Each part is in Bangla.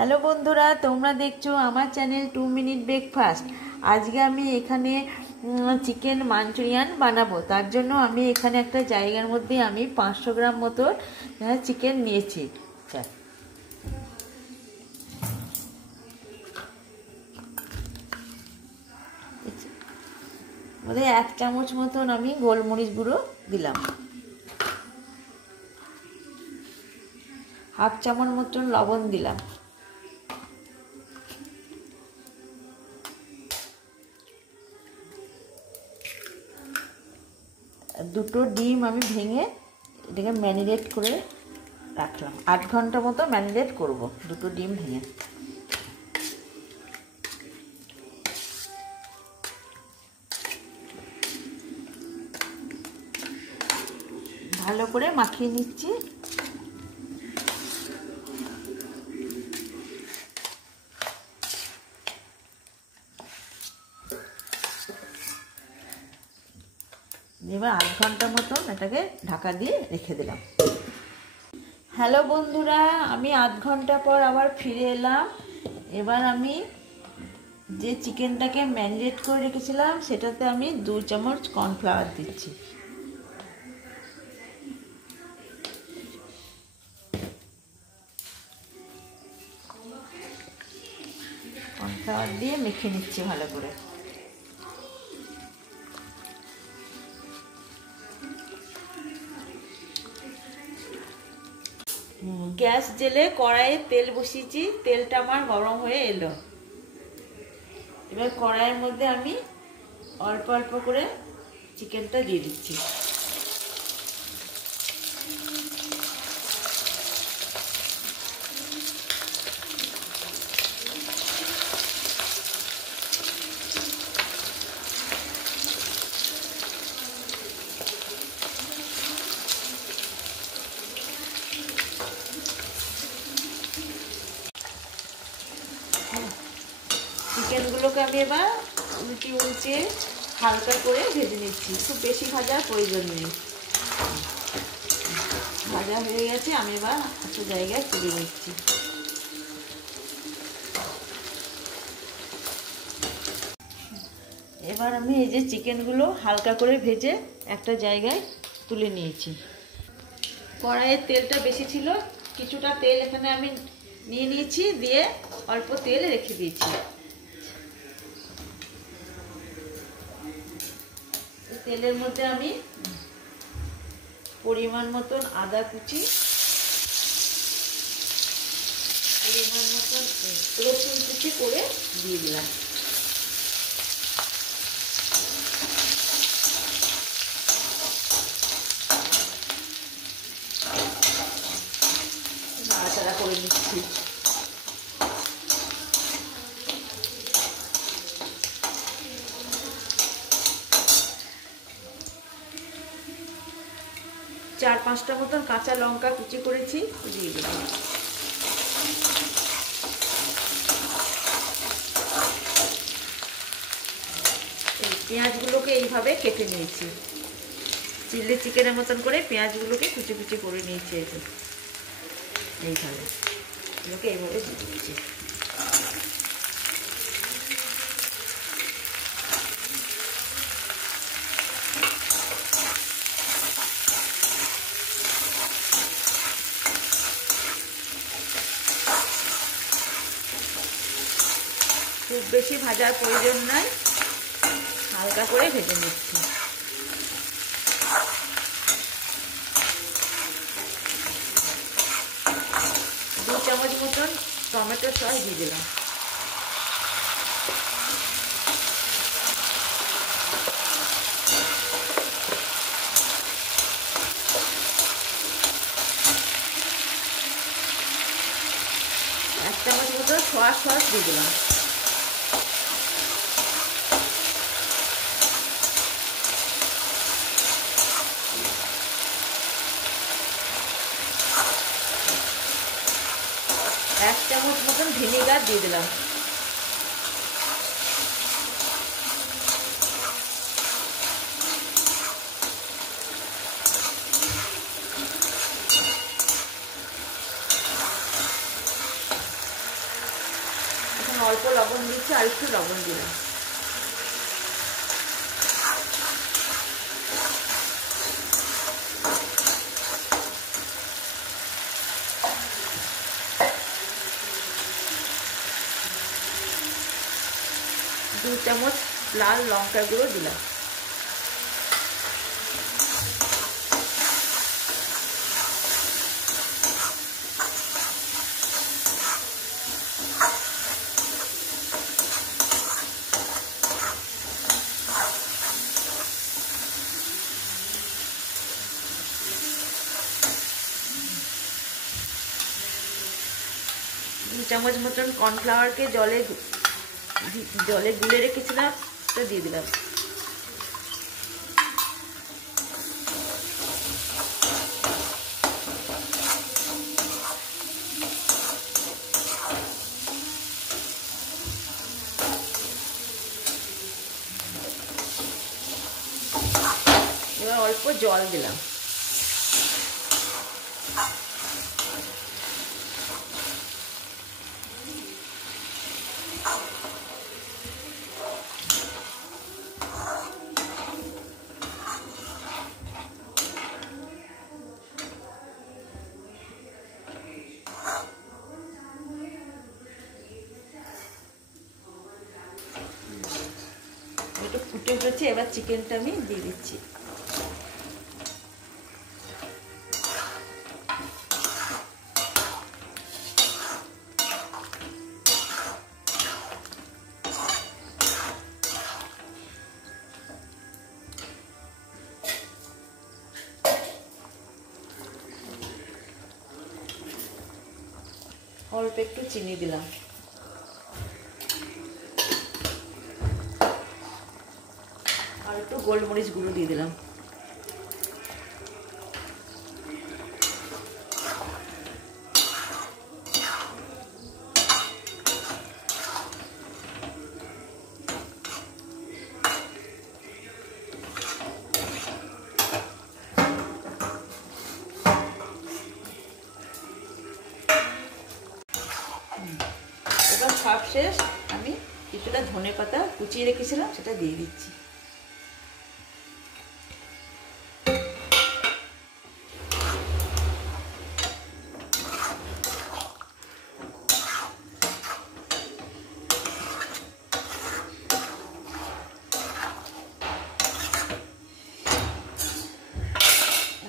হ্যালো বন্ধুরা, তোমরা দেখছো আমার চ্যানেল 2 মিনিট ব্রেকফাস্ট। আজকে আমি এখানে চিকেন মাঞ্চুরিয়ান বানাবো। তার জন্য আমি এখানে একটা জায়গার মধ্যে আমি 500 গ্রাম মতো চিকেন নিয়েছি। মধ্যে 1 চামচ মতন আমি গোলমরিচ গুঁড়ো দিলাম, হাফ চামচ মতন লবণ দিলাম, দুটো ডিম আমি ভেঙে এটাকে ম্যারিনেট করে রাখলাম। 8 ঘন্টা মতো ম্যারিনেট করব দুটো ডিম ভেঙে। ভালো করে মাখিয়ে নিচ্ছি। এবার 8 ঘন্টা মতন এটাকে ঢাকা দিয়ে রেখে দিলাম। হ্যালো বন্ধুরা, আমি 8 ঘন্টা পর আবার ফিরে এলাম। এবার আমি যে চিকেনটাকে ম্যারিনেট করে রেখেছিলাম সেটাতে আমি 2 চামচ কর্নফ্লাওয়ার দিচ্ছি। কর্নফ্লাওয়ার দিয়ে মেখে নিচ্ছি ভালো করে। গ্যাস জেলে কড়াইয়ে তেল বসিয়েছি, তেলটা আমার গরম হয়ে এলো। এবার কড়াইয়ের মধ্যে আমি অল্প অল্প করে চিকেনটা দিয়ে দিচ্ছি। চিকেনগুলোকে আমি এবার উল্টে হালকা করে ভেজে নিচ্ছি। খুব বেশি ভাজার প্রয়োজন নেই। ভাজা হয়ে গেছে, আমি এবার একটা জায়গায় তুলে নিচ্ছি। এবার আমি এই যে চিকেনগুলো হালকা করে ভেজে একটা জায়গায় তুলে নিয়েছি। কড়াইয়ের তেলটা বেশি ছিল, কিছুটা তেল এখানে আমি নিয়ে নিয়েছি, দিয়ে অল্প তেল রেখে দিয়েছি। তেলের মধ্যে আমি পরিমাণ মতন আদা কুচি, পরিমাণ মতন রসুন কুচি করে দিয়ে দিলাম। নাড়াচাড়া করে নিচ্ছি। চার পাঁচটা মতন কাঁচা লঙ্কা কুচি করেছি, দিয়ে দিলাম। এই পেঁয়াজগুলোকে এইভাবে কেটে নিয়েছি, চিলি চিকেনের মতন করে পেঁয়াজগুলোকে কুচি কুচি করে নিয়েছি। এইভাবে এগুলোকে এইভাবে দিয়ে দিচ্ছি। খুব বেশি ভাজার প্রয়োজন নাই, হালকা করে ভেজে নিচ্ছি। দু চামচ মতন টমেটো সস দিয়ে দিলাম। এক চামচ মতন সোয়া সস দিয়ে দিলাম। এক চামচ মতন ভিনেগার দিয়ে দিলাম। অল্প লবণ দিচ্ছি, আর একটু লবণ দিলাম। দু চামচ লাল লঙ্কা গুঁড়ো দিলাম। দু চামচ মতন কর্নফ্লাওয়ারকে জলে গুলে রেখেছিলাম, তো দিয়ে দিলাম। এবার অল্প জল দিলাম। একটু ফুটে উঠেছে, এবার চিকেনটা আমি দিয়ে দিচ্ছি। অল্প একটু চিনি দিলাম। আর একটু গোলমরিচ গুঁড়ো দিয়ে দিলাম। এবার সব শেষ, আমি কিছুটা ধনেপাতা কুচিয়ে রেখেছিলাম, সেটা দিয়ে দিচ্ছি।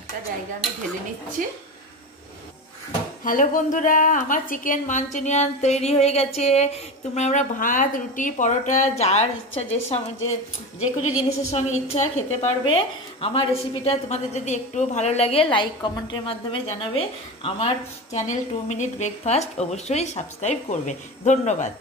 একটা জায়গা আমি ঢেলে নিচ্ছি। হ্যালো বন্ধুরা, আমার চিকেন মাঞ্চুরিয়ান তৈরি হয়ে গেছে। তোমরা ভাত, রুটি, পরোটা, যার ইচ্ছা যে কোনো জিনিসের সঙ্গে ইচ্ছা খেতে পারবে। আমার রেসিপিটা তোমাদের যদি একটু ভালো লাগে, লাইক কমেন্টের মাধ্যমে জানাবে। আমার চ্যানেল 2 মিনিট ব্রেকফাস্ট অবশ্যই সাবস্ক্রাইব করবে। ধন্যবাদ।